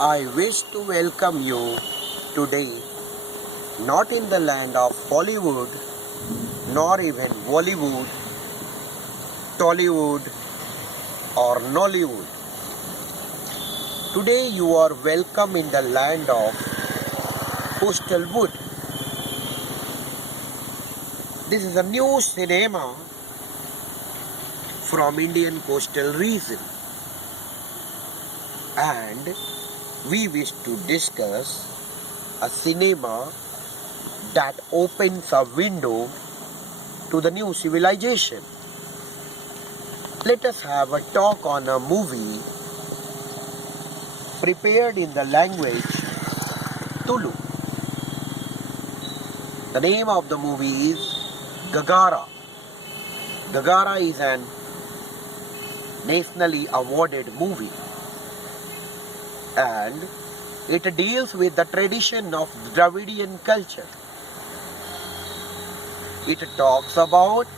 I wish to welcome you today, not in the land of Hollywood, nor even Bollywood, Tollywood, or Nollywood. Today you are welcome in the land of Coastal Wood. This is a new cinema from Indian coastal region, and we wish to discuss a cinema that opens a window to the new civilization. Let us have a talk on a movie prepared in the language Tulu. The name of the movie is Gagara. Gagara is an nationally awarded movie, and it deals with the tradition of Dravidian culture. It talks about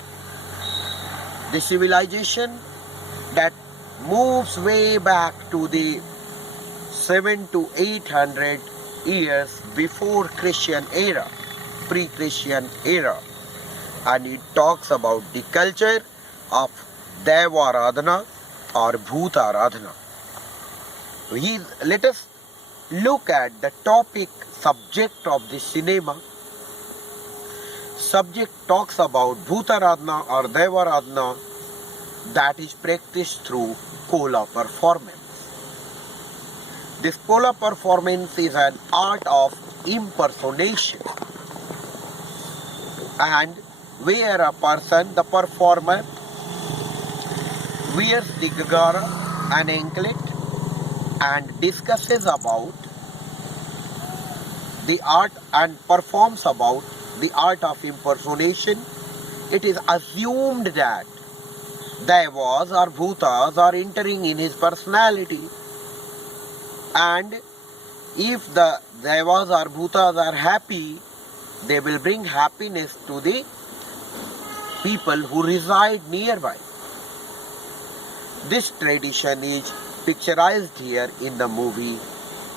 the civilization that moves way back to the 7 to 800 years before Christian era, pre-Christian era, and it talks about the culture of Devaradhana or Bhutaradhana. Let us look at the topic subject of the cinema. Subject talks about Bhutaradhana or Devaradhana that is practiced through Kola performance. This Kola performance is an art of impersonation, and where a person, the performer, wears the Gagara, an anklet, and discusses about the art and performs about the art of impersonation. It is assumed that Devas or Bhutas are entering in his personality, and if the Devas or Bhutas are happy, they will bring happiness to the people who reside nearby. This tradition is picturized here in the movie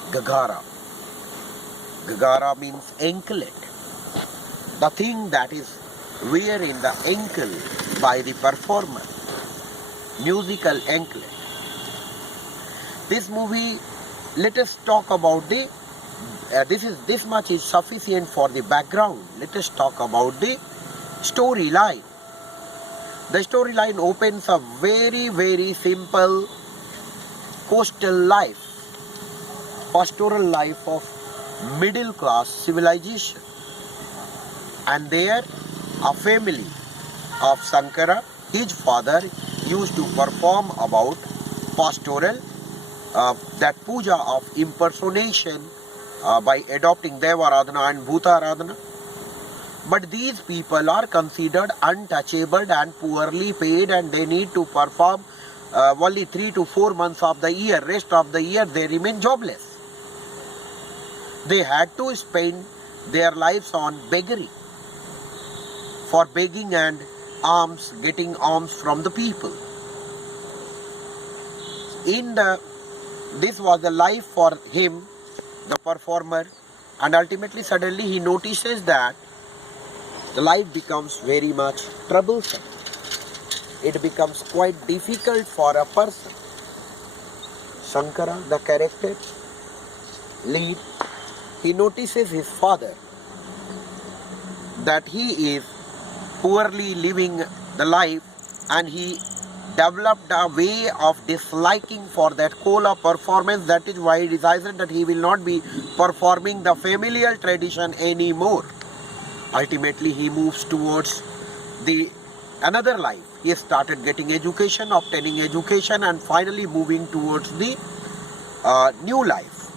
Gagara. Gagara means anklet, the thing that is wear in the ankle by the performer, musical anklet. This movie, let us talk about the this much is sufficient for the background. Let us talk about the storyline. The storyline opens a very simple coastal life, pastoral life of middle class civilization. And there a family of Sankara, his father, used to perform about pastoral, that puja of impersonation by adopting Devaradhana and Bhutaradhana. But these people are considered untouchable and poorly paid, and they need to perform only 3 to 4 months of the year. Rest of the year they remain jobless. They had to spend their lives on beggary, for begging and alms, getting alms from the people. This was the life for him, the performer, and ultimately suddenly he notices that the life becomes very much troublesome. It becomes quite difficult for a person. Sankara, the character lead, he notices his father, that he is poorly living the life, and he developed a way of disliking for that Kola performance. That is why he decided that he will not be performing the familial tradition anymore. Ultimately he moves towards the another life. He started getting education, obtaining education, and finally moving towards the new life.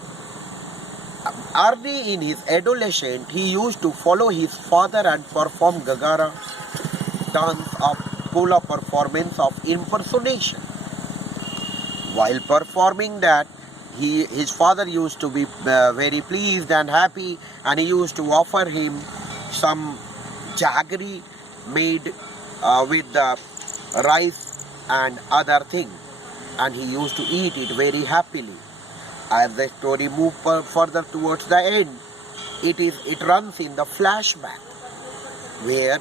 Early in his adolescence, he used to follow his father and perform Gagara dance of Kola performance of impersonation. While performing that, his father used to be very pleased and happy, and he used to offer him some jaggery made with the rice and other thing, and he used to eat it very happily. As the story moves further towards the end, it runs in the flashback where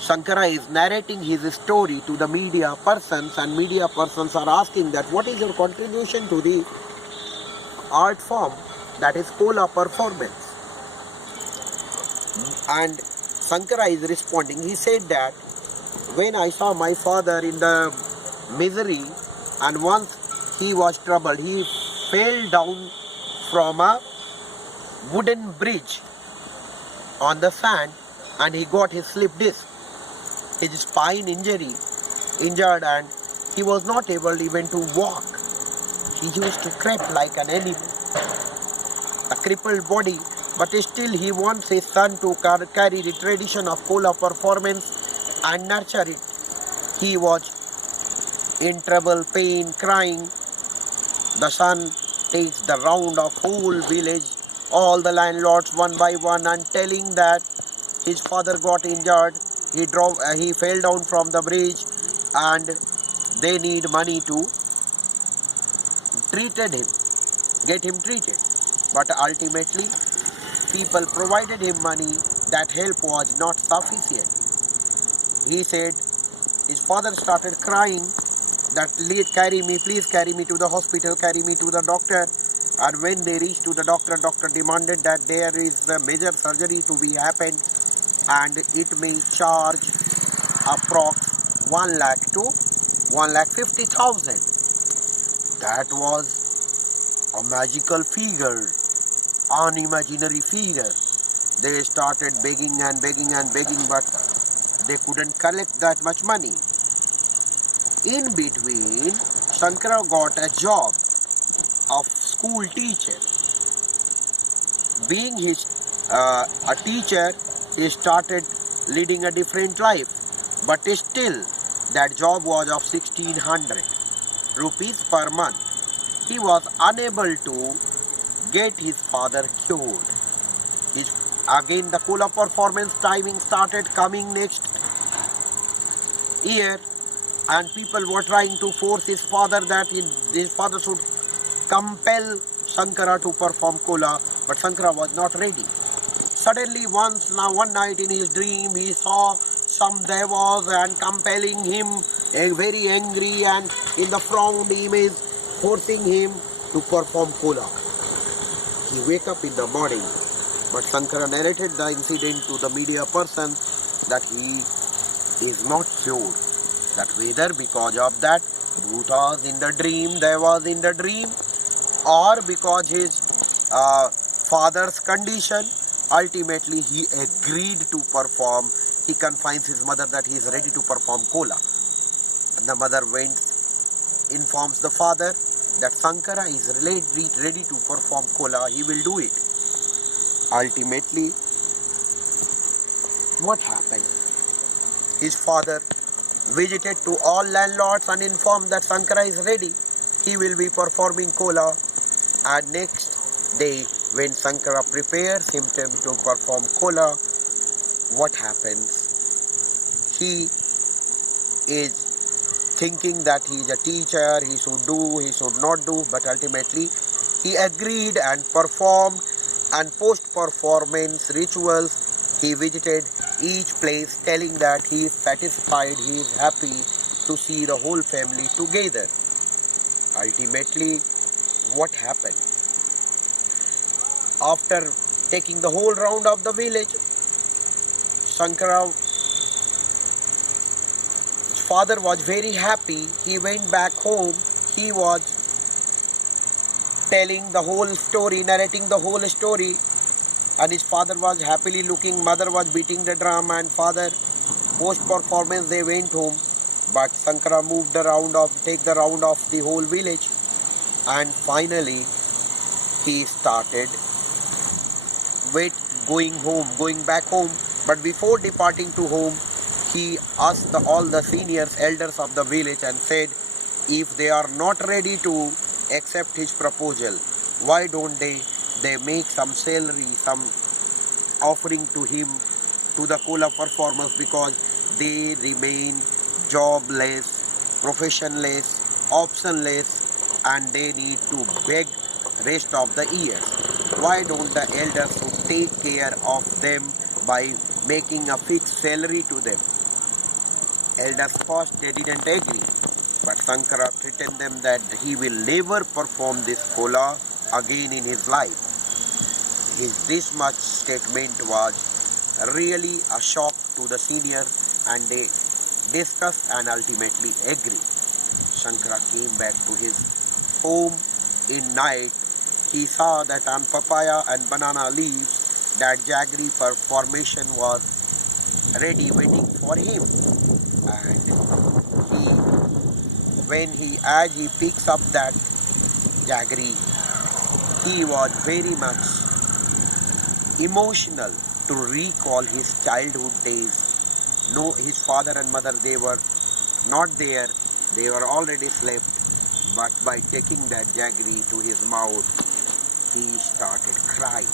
Shankara is narrating his story to the media persons, and media persons are asking that what is your contribution to the art form, that is Kola performance. And Shankara is responding. He said that when I saw my father in the misery and once he was troubled, he fell down from a wooden bridge on the sand and he got his slip disc, his spine injured, and he was not able even to walk. He used to creep like an animal, a crippled body, but still he wants his son to carry the tradition of Kola performance and nurture it. He was in trouble, pain, crying. The son takes the round of whole village, all the landlords one by one, and telling that his father got injured. He fell down from the bridge, and they need money to get him treated. But ultimately, people provided him money. That help was not sufficient. He said, his father started crying that please carry me to the hospital, carry me to the doctor. And when they reached to the doctor, doctor demanded that there is a major surgery to be happened and it may charge approx 1 lakh to 1,50,000. That was a magical figure, unimaginary figure. They started begging and begging and begging, but they couldn't collect that much money. In between, Shankara got a job of school teacher. Being a teacher, he started leading a different life. But still, that job was of 1,600 rupees per month. He was unable to get his father cured. Again, the Kola performance timing started coming next year, and people were trying to force his father that his father should compel Shankara to perform Kola, but Shankara was not ready. Suddenly, one night in his dream, he saw some devas and compelling him, very angry, and in the frowned image, forcing him to perform Kola. He wake up in the morning, but Shankara narrated the incident to the media person that he is not cured. That whether because of that Bhutas in the dream, Devas in the dream, or because his father's condition, ultimately he agreed to perform. He confines his mother that he is ready to perform Kola. And the mother informs the father that Shankara is ready to perform Kola, he will do it. Ultimately, what happened? His father visited to all landlords and informed that Shankara is ready. He will be performing Kola. And next day, when Shankara prepares him to perform Kola, what happens? He is thinking that he is a teacher, he should do, he should not do, but ultimately he agreed and performed, and post-performance rituals, he visited each place telling that he is satisfied, he is happy to see the whole family together. Ultimately, what happened? After taking the whole round of the village, Shankara's father was very happy. He went back home. He was telling the whole story, narrating the whole story, and his father was happily looking. Mother was beating the drum, and father, post-performance, they went home. But Shankara moved take the round of the whole village, and finally he started going back home. But before departing to home, he asked all the seniors, elders of the village, and said, if they are not ready to accept his proposal, why don't they make some salary, some offering to him, to the Kola performers, because they remain jobless, professionless, optionless, and they need to beg rest of the years. Why don't the elders should take care of them by making a fixed salary to them? Elders first they didn't agree, but Sankara threatened them that he will never perform this kola again in his life. This much statement was really a shock to the seniors, and they discussed and ultimately agreed. Shankara came back to his home in night. He saw that on papaya and banana leaves that jaggery formation was ready waiting for him. And as he picks up that jaggery, he was very much emotional to recall his childhood days. No, his father and mother, they were not there. They were already slept. But by taking that jaggery to his mouth, he started crying.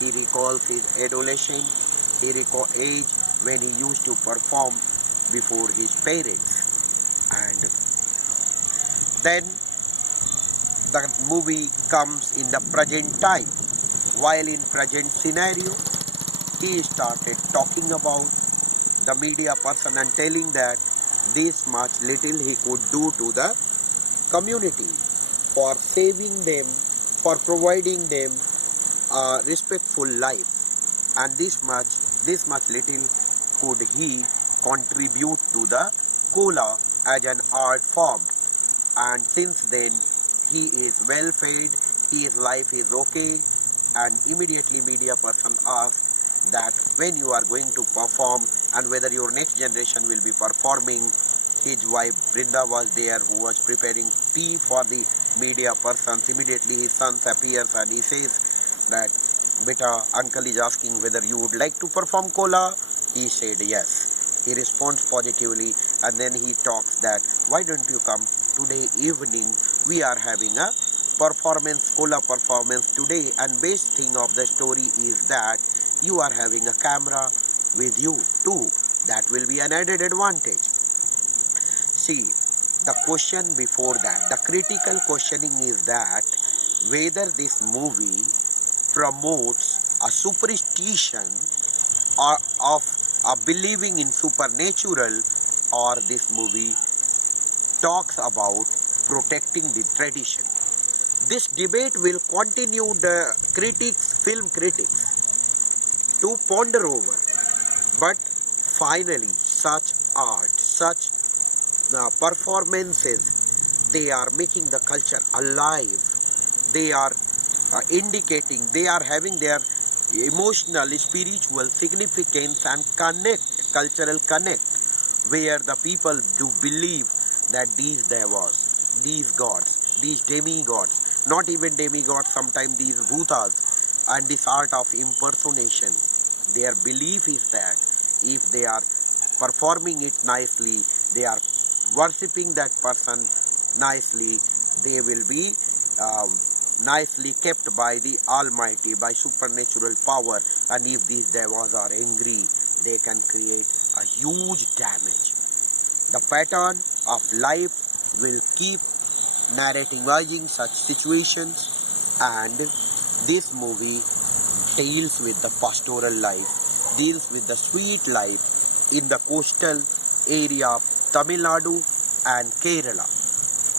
He recalls his adolescence. He recalls age when he used to perform before his parents. And then the movie comes in the present time. While in present scenario, he started talking about the media person and telling that this much little he could do to the community for saving them, for providing them a respectful life, and this much little could he contribute to the kola as an art form. And since then he is well fed, his life is okay. And immediately media person asked that when you are going to perform and whether your next generation will be performing. His wife Brinda was there, who was preparing tea for the media persons. Immediately his son appears and he says that, "Beta, uncle is asking whether you would like to perform kola." He said yes. He responds positively, and then he talks that, "Why don't you come today evening? We are having a performance, kola performance today, and best thing of the story is that you are having a camera with you too. That will be an added advantage." See, the question before that, the critical questioning is that whether this movie promotes a superstition or of a believing in supernatural, or this movie talks about protecting the tradition. This debate will continue the film critics, to ponder over. But finally, such art, such performances, they are making the culture alive. They are indicating, they are having their emotional, spiritual significance and cultural connect, where the people do believe that these devas, these gods, these demigods, not even demigods, sometimes these bhutas, and this art of impersonation, their belief is that if they are performing it nicely, they are worshipping that person nicely, they will be nicely kept by the Almighty, by supernatural power, and if these devas are angry, they can create a huge damage. The pattern of life will keep narrating such situations, and this movie deals with the pastoral life, deals with the sweet life in the coastal area of Tamil Nadu and Kerala,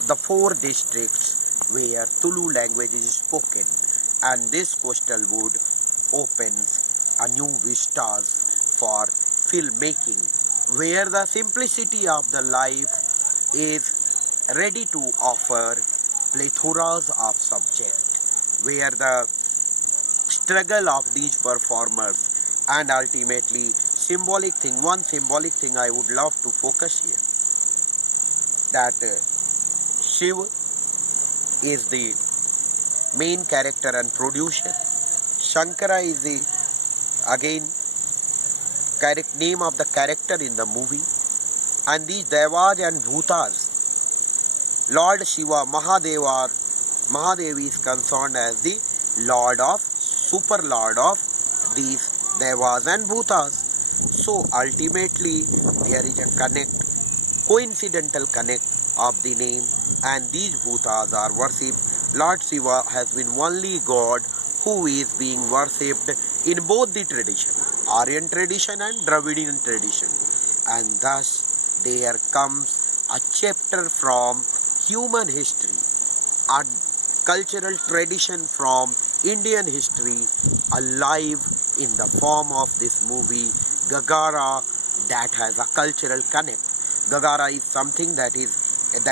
the 4 districts where Tulu language is spoken, and this coastal wood opens a new vistas for filmmaking, where the simplicity of the life is ready to offer plethoras of subject, where the struggle of these performers and ultimately one symbolic thing I would love to focus here, that Shiv is the main character and producer. Shankara is the again name of the character in the movie, and these devas and bhutas, Lord Shiva, Mahadevi is concerned as the super lord of these devas and bhutas. So ultimately there is a coincidental connect of the name, and these bhutas are worshipped. Lord Shiva has been only God who is being worshipped in both the tradition, Aryan tradition and Dravidian tradition. And thus there comes a chapter from human history, a cultural tradition from Indian history alive in the form of this movie Gagara, that has a cultural connect. Gagara is something that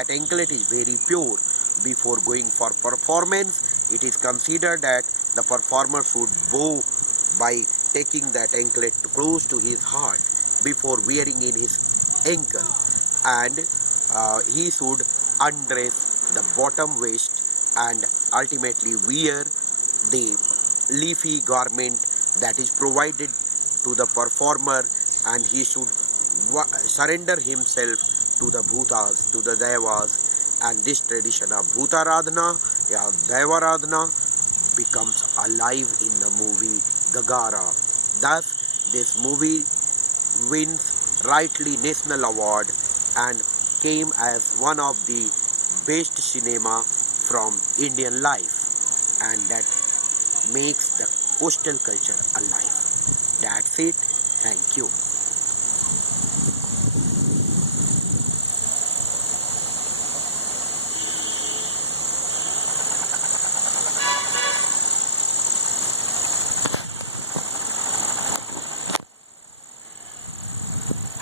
anklet is very pure. Before going for performance, it is considered that the performer should bow by taking that anklet close to his heart before wearing in his ankle, and he should undress the bottom waist and ultimately wear the leafy garment that is provided to the performer, and he should surrender himself to the bhutas, to the devas, and this tradition of bhutaradhana, devaradhana becomes alive in the movie Gagara. Thus, this movie wins rightly National Award and came as one of the best cinema from Indian life, and that makes the coastal culture alive. That's it. Thank you.